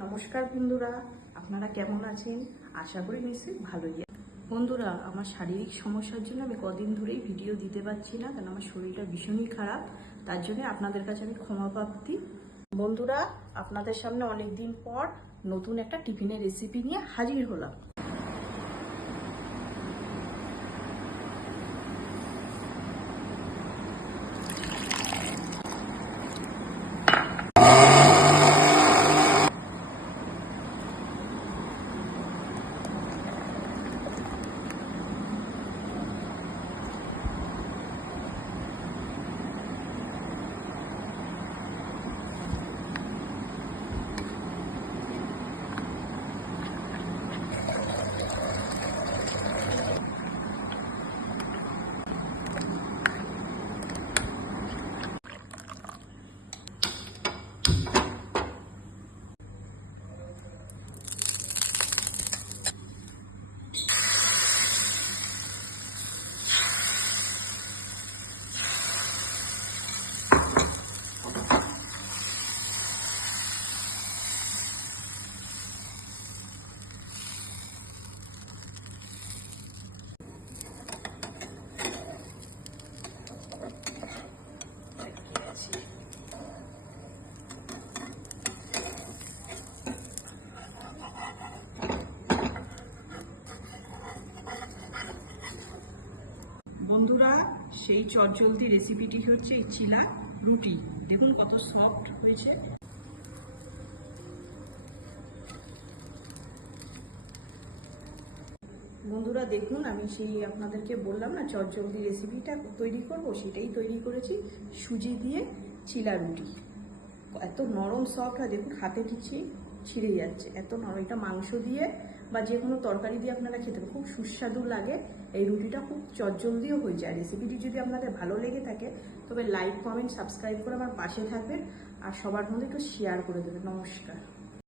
নমস্কার বন্ধুরা, আপনারা কেমন আছেন? আশা করি নিশ্চয়ই ভালোই আছেন। বন্ধুরা, আমার শারীরিক সমস্যার জন্য আমি কদিন ধরেই ভিডিও দিতে পারছি না, কারণ আমার শরীরটা ভীষণই খারাপ। তার জন্য আপনাদের কাছে আমি ক্ষমা প্রার্থী। বন্ধুরা, আপনাদের সামনে অনেক দিন পর নতুন একটা টিফিনের রেসিপি নিয়ে হাজির হলাম। বন্ধুরা, সেই চটজলদি রেসিপিটি হচ্ছে এই চিলা রুটি। দেখুন কত সফট হয়েছে। বন্ধুরা দেখুন, আমি সেই আপনাদেরকে বললাম না চটজলদি রেসিপিটা তৈরি করব, সেটাই তৈরি করেছি। সুজি দিয়ে চিলা রুটি, এত নরম সফট হয়, দেখুন হাতে ঠিক ছিঁড়ে যাচ্ছে, এত নরম। এটা মাংস দিয়ে বা যে কোনো তরকারি দিয়ে আপনারা খেতে পারেন, খুব সুস্বাদু লাগে। এই রুটিটা খুব চটজলদিও হয়ে যায়। রেসিপিটি যদি আপনাদের ভালো লেগে থাকে তবে লাইক, কমেন্ট, সাবস্ক্রাইব করে আমার পাশে থাকবেন আর সবার মধ্যে একটু শেয়ার করে দেবেন। নমস্কার।